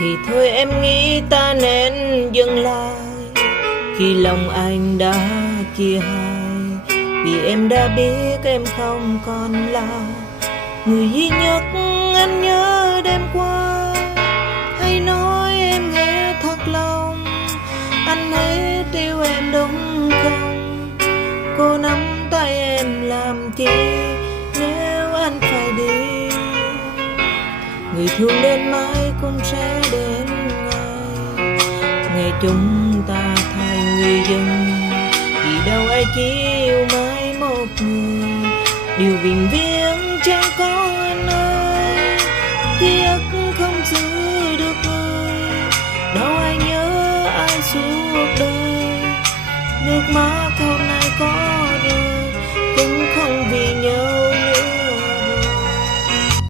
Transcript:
thì thôi em nghĩ ta nên dừng lại khi lòng anh đã chia hai, vì em đã biết em không còn là người duy nhất anh nhớ đêm qua. Hãy nói em nghe thật lòng, anh hết yêu em đúng không? Cô nắm tay em làm chi nếu anh phải đi? Người thương đến mãi cũng sẽ đến ngày, ngày chúng ta thành người dân. Vì đâu ai chỉ yêu mãi một người, điều vĩnh viễn chẳng có anh ơi. Ký ức không giữ được người, đâu ai nhớ ai suốt đời. Nước mắt hôm nay có rơi cũng không vì nhớ